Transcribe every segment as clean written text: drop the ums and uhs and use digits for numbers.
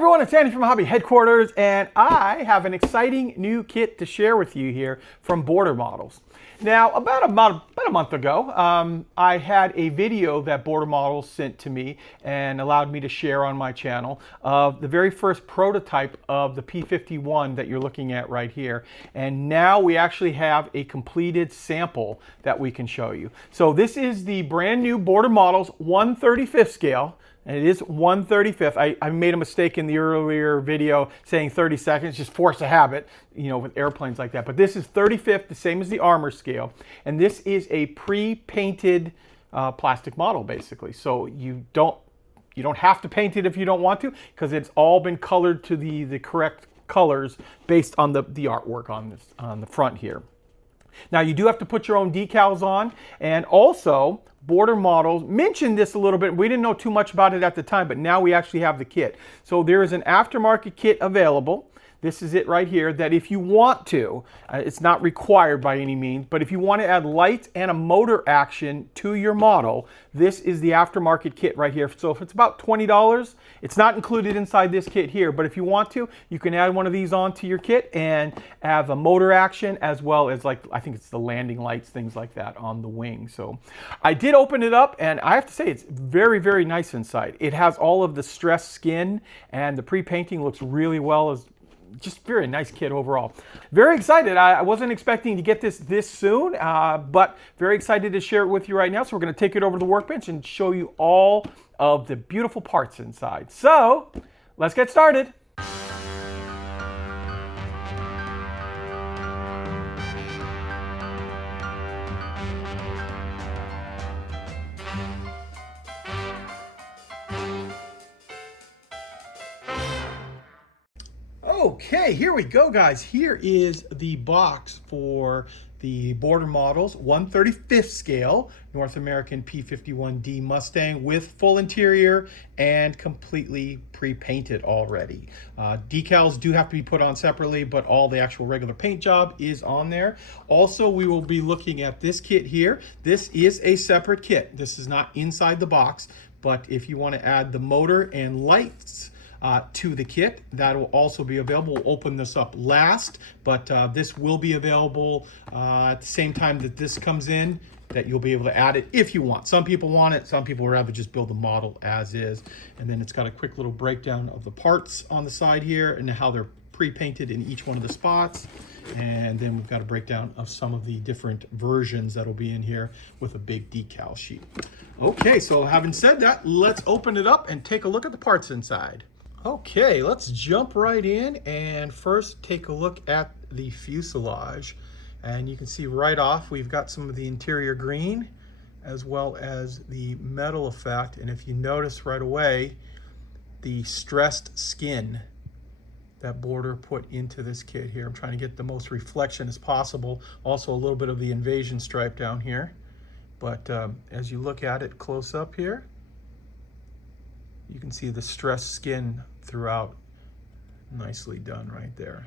everyone, it's Andy from Hobby Headquarters, and I have an exciting new kit to share with you here from Border Models. Now, about a month ago, I had a video that Border Models sent to me and allowed me to share on my channel of the very first prototype of the P-51 that you're looking at right here. And now we actually have a completed sample that we can show you. So this is the brand new Border Models 1/35 scale. And it is 1/35. I made a mistake in the earlier video saying 30 seconds, just force a habit, you know, with airplanes like that. But this is 35th, the same as the armor scale. And this is a pre-painted plastic model, basically. So you don't have to paint it if you don't want to, because it's all been colored to the correct colors based on the artwork on the front here. Now you do have to put your own decals on, and also Border Models mentioned this a little bit. We didn't know too much about it at the time, but now we actually have the kit. So there is an aftermarket kit available. This is it right here, that if you want to, it's not required by any means, but if you want to add lights and a motor action to your model, this is the aftermarket kit right here. So if it's about $20, it's not included inside this kit here, but if you want to, you can add one of these onto your kit and have a motor action as well as, like, I think it's the landing lights, things like that on the wing. So I did open it up, and I have to say it's very, very nice inside. It has all of the stressed skin, and the pre-painting looks really well. Just very nice kit overall. Very excited. I wasn't expecting to get this soon, but very excited to share it with you right now. So we're going to take it over to the workbench and show you all of the beautiful parts inside. So let's get started. Okay, here we go, guys. Here is the box for the Border Models 1/35 scale North American P-51D Mustang with full interior and completely pre-painted already. Decals do have to be put on separately, but all the actual regular paint job is on there. Also, we will be looking at this kit here. This is a separate kit. This is not inside the box, but if you want to add the motor and lights to the kit, that will also be available. We'll open this up last, but this will be available at the same time that this comes in, that you'll be able to add it if you want. Some people want it, some people would rather just build the model as is. And then it's got a quick little breakdown of the parts on the side here and how they're pre-painted in each one of the spots. And then we've got a breakdown of some of the different versions that'll be in here with a big decal sheet. Okay, so having said that, let's open it up and take a look at the parts inside. Okay, let's jump right in and first take a look at the fuselage. And you can see right off we've got some of the interior green as well as the metal effect. And if you notice right away, the stressed skin that Border put into this kit here. I'm trying to get the most reflection as possible. Also a little bit of the invasion stripe down here. But as you look at it close up here, you can see the stressed skin throughout. Nicely done right there.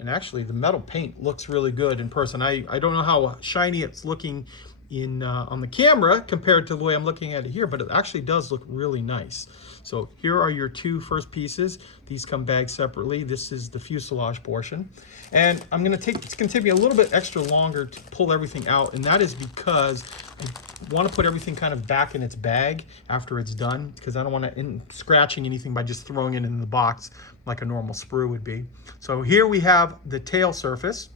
And actually the metal paint looks really good in person. I don't know how shiny it's looking in on the camera compared to the way I'm looking at it here, but it actually does look really nice. So here are your two first pieces. These come bagged separately. This is the fuselage portion. And it's gonna take me a little bit extra longer to pull everything out, and that is because I want to put everything kind of back in its bag after it's done, because I don't want to scratching anything by just throwing it in the box like a normal sprue would be. So here we have the tail surface.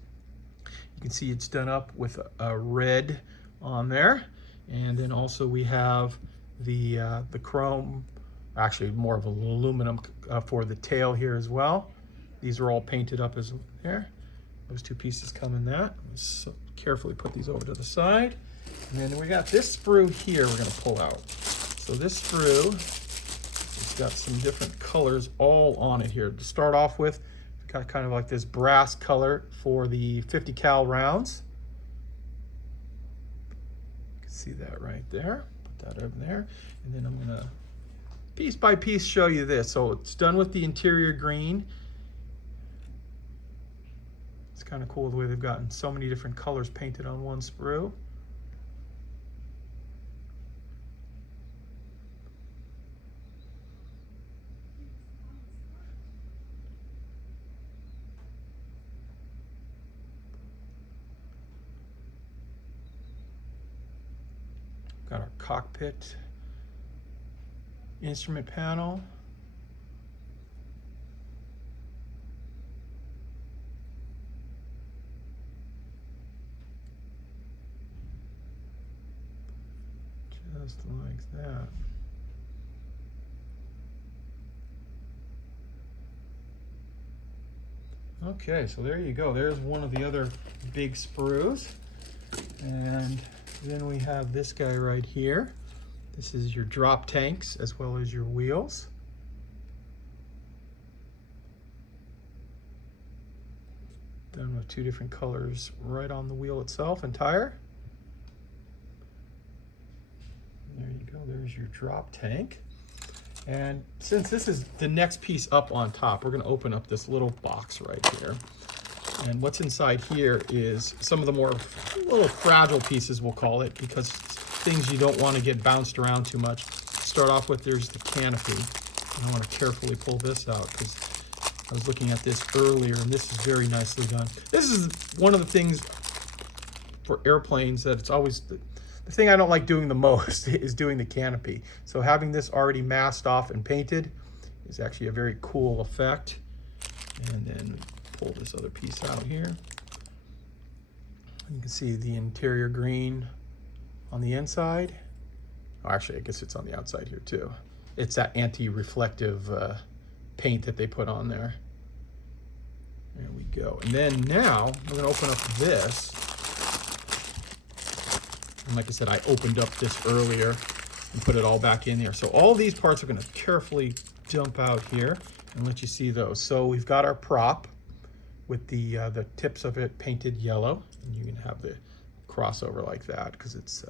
You can see it's done up with a red on there, and then also we have the chrome, actually more of an aluminum for the tail here as well. These are all painted up as there. Those two pieces come in that. Let's carefully put these over to the side. And then we got this sprue here we're going to pull out. So this sprue, it's got some different colors all on it here. To start off with, we've got kind of like this brass color for the 50 cal rounds. You can see that right there. Put that over there. And then I'm going to piece by piece show you this. So it's done with the interior green. It's kind of cool the way they've gotten so many different colors painted on one sprue. Got our cockpit instrument panel. Just like that. Okay, so there you go. There's one of the other big sprues. And then we have this guy right here. This is your drop tanks as well as your wheels. Done with two different colors right on the wheel itself and tire. There you go, there's your drop tank. And since this is the next piece up on top, we're gonna open up this little box right here. And what's inside here is some of the more little fragile pieces, we'll call it, because things you don't want to get bounced around too much. Start off with, there's the canopy. And I want to carefully pull this out because I was looking at this earlier, and this is very nicely done. This is one of the things for airplanes that it's always, the thing I don't like doing the most is doing the canopy. So having this already masked off and painted is actually a very cool effect. And then pull this other piece out here. You can see the interior green on the inside. Oh, actually, I guess it's on the outside here too. It's that anti-reflective paint that they put on there. There we go. And then now we're gonna open up this. And like I said, I opened up this earlier and put it all back in there. So all these parts are gonna carefully jump out here and let you see those. So we've got our prop with the tips of it painted yellow. And you can have the crossover like that because it's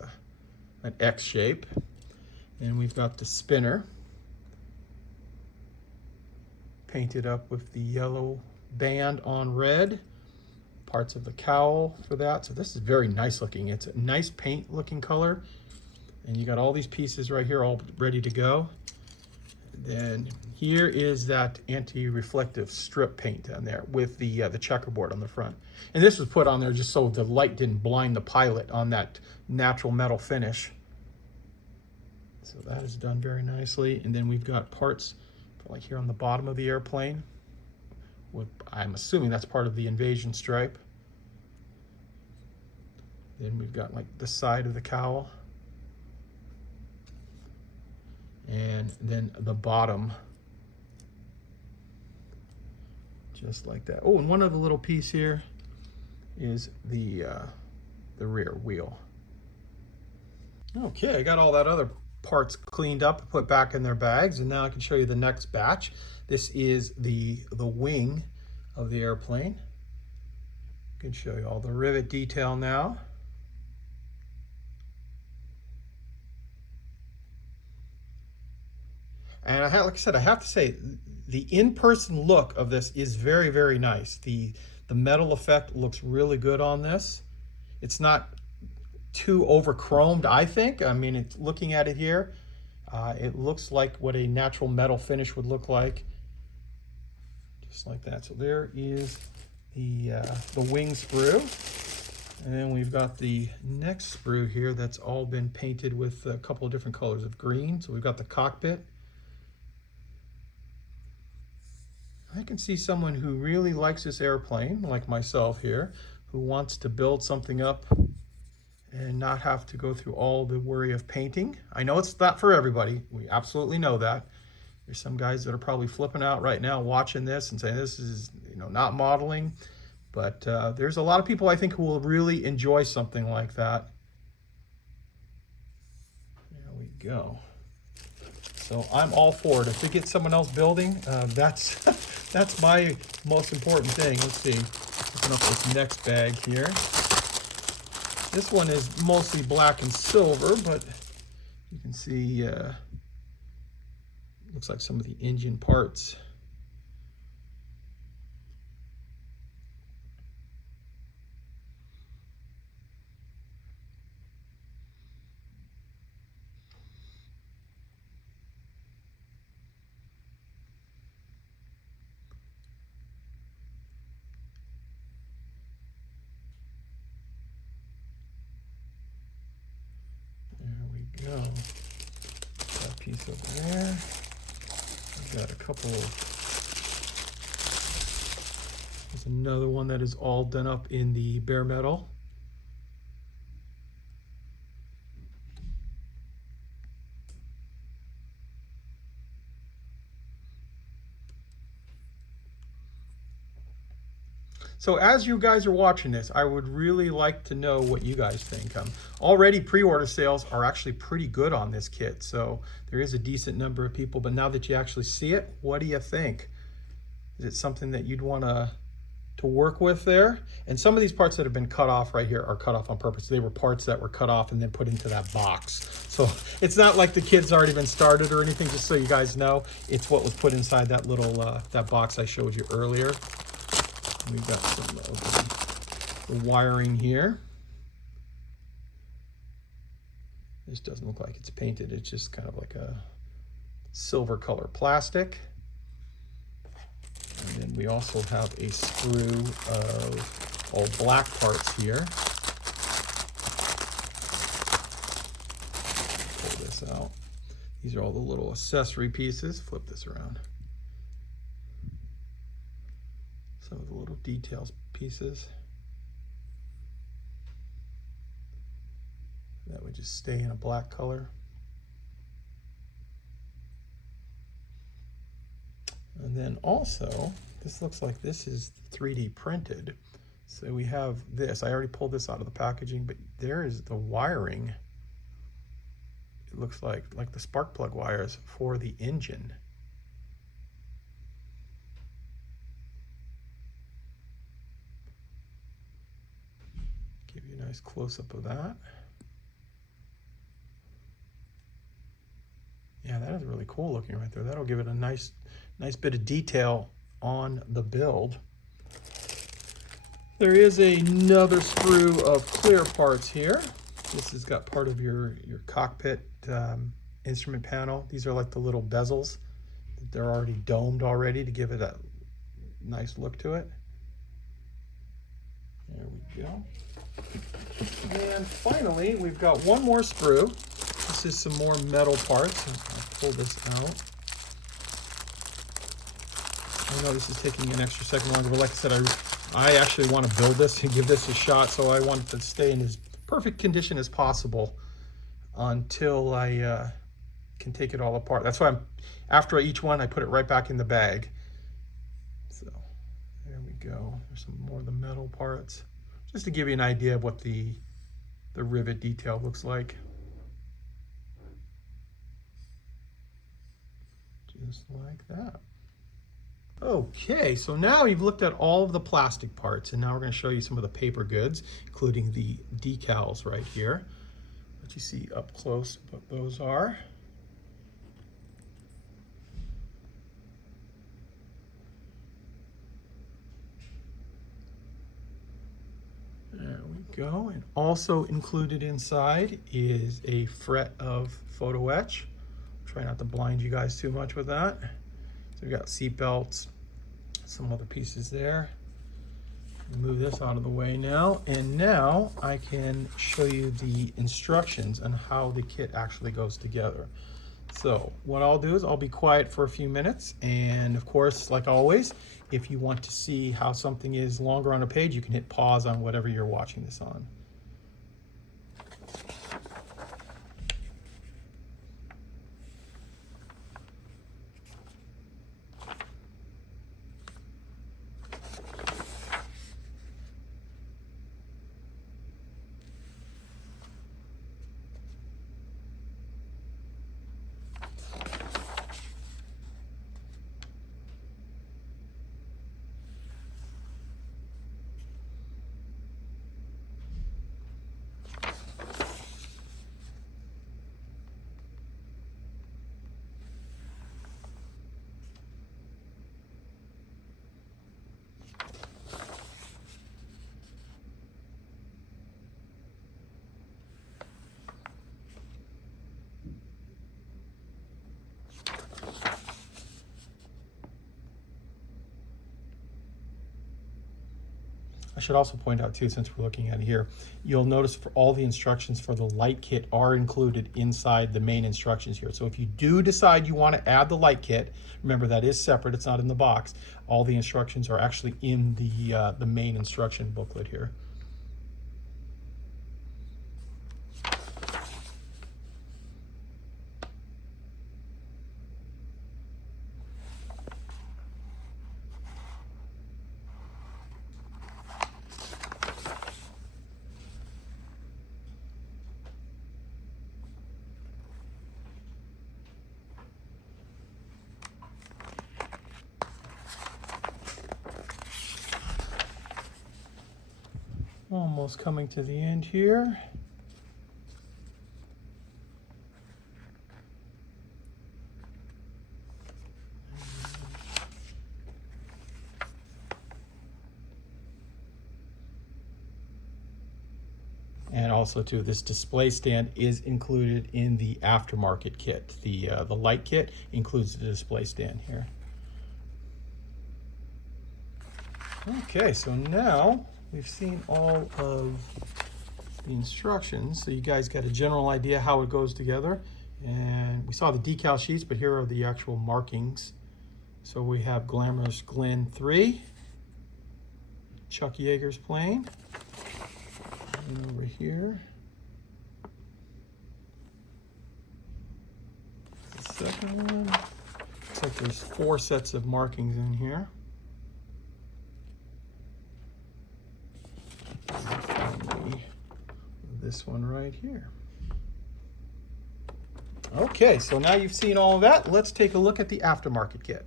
an X shape. And we've got the spinner painted up with the yellow band on red. Parts of the cowl for that. So this is very nice looking. It's a nice paint looking color. And you got all these pieces right here all ready to go. And then here is that anti-reflective strip paint on there with the checkerboard on the front. And this was put on there just so the light didn't blind the pilot on that natural metal finish. So that is done very nicely. And then we've got parts like here on the bottom of the airplane. I'm assuming that's part of the invasion stripe. Then we've got like the side of the cowl. And then the bottom. Just like that. Oh, and one other little piece here is the rear wheel. Okay, I got all that other parts cleaned up, put back in their bags, and now I can show you the next batch. This is the wing of the airplane. I can show you all the rivet detail now. And like I said, I have to say, the in-person look of this is very, very nice. The metal effect looks really good on this. It's not too over-chromed, I think. I mean, it's looking at it here, it looks like what a natural metal finish would look like. Just like that. So there is the wing sprue. And then we've got the next sprue here that's all been painted with a couple of different colors of green. So we've got the cockpit. I can see someone who really likes this airplane, like myself here, who wants to build something up and not have to go through all the worry of painting. I know it's not for everybody. We absolutely know that. There's some guys that are probably flipping out right now watching this and saying this is, not modeling. But there's a lot of people I think who will really enjoy something like that. There we go. So I'm all for it. If we get someone else building, that's that's my most important thing. Let's see. Open up this next bag here. This one is mostly black and silver, but you can see looks like some of the engine parts. we go. That piece over there. I've got a couple. There's another one that is all done up in the bare metal. So as you guys are watching this, I would really like to know what you guys think. Already pre-order sales are actually pretty good on this kit. So there is a decent number of people, but now that you actually see it, what do you think? Is it something that you'd want to work with there? And some of these parts that have been cut off right here are cut off on purpose. They were parts that were cut off and then put into that box. So it's not like the kit's already been started or anything, just so you guys know. It's what was put inside that little, that box I showed you earlier. We've got some of the wiring here. This doesn't look like it's painted. It's just kind of like a silver color plastic. And then we also have a sprue of all black parts here. Pull this out. These are all the little accessory pieces. Flip this around. Some of the little details pieces. That would just stay in a black color. And then also, this looks like this is 3D printed. So we have this. I already pulled this out of the packaging, but there is the wiring. It looks like the spark plug wires for the engine. Give you a nice close-up of that. Yeah, that is really cool looking right there. That'll give it a nice bit of detail on the build. There is another sprue of clear parts here. This has got part of your cockpit instrument panel. These are like the little bezels. They're already domed already to give it a nice look to it. There we go. And finally, we've got one more sprue. This is some more metal parts. I'll pull this out. I know this is taking an extra second longer, but like I said, I actually want to build this and give this a shot, so I want it to stay in as perfect condition as possible until I can take it all apart. That's why after each one, I put it right back in the bag. So there we go. There's some more of the metal parts, just to give you an idea of what the rivet detail looks like. Just like that. Okay, so now you've looked at all of the plastic parts, and now we're going to show you some of the paper goods, including the decals right here. Let you see up close what those are. There we go. And also included inside is a fret of photo etch. Try not to blind you guys too much with that. So we've got seat belts, some other pieces there. Move this out of the way now. And now I can show you the instructions on how the kit actually goes together. So what I'll do is I'll be quiet for a few minutes. And of course, like always, if you want to see how something is longer on a page, you can hit pause on whatever you're watching this on. I should also point out too, since we're looking at it here, you'll notice for all the instructions for the light kit are included inside the main instructions here. So if you do decide you want to add the light kit, remember that is separate, it's not in the box. All the instructions are actually in the main instruction booklet here. Almost coming to the end here. And also too, this display stand is included in the aftermarket kit. The light kit includes the display stand here. Okay, so now we've seen all of the instructions, so you guys got a general idea how it goes together. And we saw the decal sheets, but here are the actual markings. So we have Glamorous Glen 3, Chuck Yeager's plane, and over here, the second one. Looks like there's 4 sets of markings in here. This one right here. Okay, so now you've seen all of that. Let's take a look at the aftermarket kit.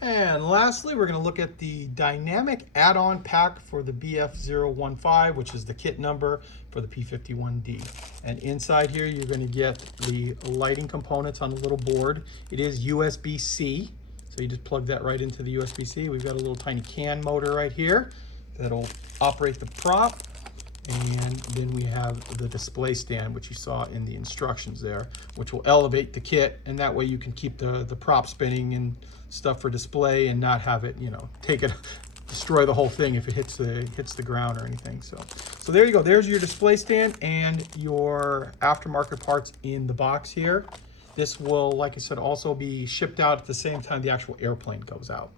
And lastly, we're going to look at the dynamic add-on pack for the BF015, which is the kit number for the P-51D. And inside here, you're going to get the lighting components on the little board. It is USB-C, so you just plug that right into the USB-C. We've got a little tiny can motor right here that'll operate the prop. And then we have the display stand, which you saw in the instructions there, which will elevate the kit, and that way you can keep the prop spinning and stuff for display and not have it, you know, destroy the whole thing if it hits the ground or anything. So there you go. There's your display stand and your aftermarket parts in the box here. This will, like I said, also be shipped out at the same time the actual airplane goes out.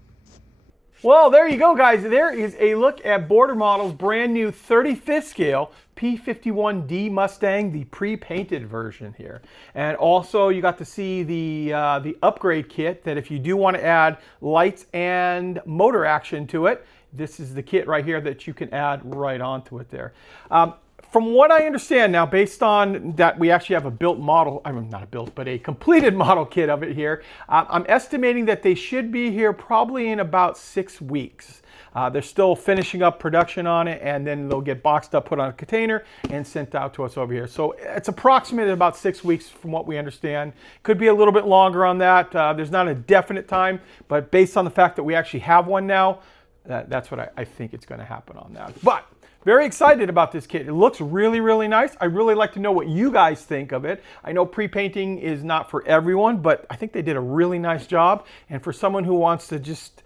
Well, there you go, guys. There is a look at Border Models' brand new 35th scale P-51D Mustang, the pre-painted version here. And also you got to see the upgrade kit that if you do want to add lights and motor action to it, this is the kit right here that you can add right onto it there. From what I understand now, based on that, we actually have a built model, I mean, not a built, but a completed model kit of it here. I'm estimating that they should be here probably in about 6 weeks. They're still finishing up production on it, and then they'll get boxed up, put on a container, and sent out to us over here. So it's approximately about 6 weeks from what we understand. Could be a little bit longer on that. There's not a definite time, but based on the fact that we actually have one now, that's what I think it's going to happen on that. But very excited about this kit. It looks really, really nice. I really like to know what you guys think of it. I know pre-painting is not for everyone, but I think they did a really nice job. And for someone who wants to just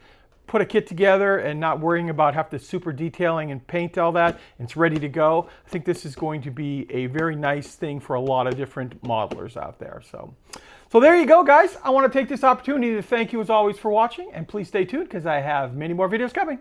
put a kit together and not worrying about have to super detailing and paint all that, and it's ready to go, I think this is going to be a very nice thing for a lot of different modelers out there. So there you go, guys. I want to take this opportunity to thank you as always for watching, and please stay tuned because I have many more videos coming.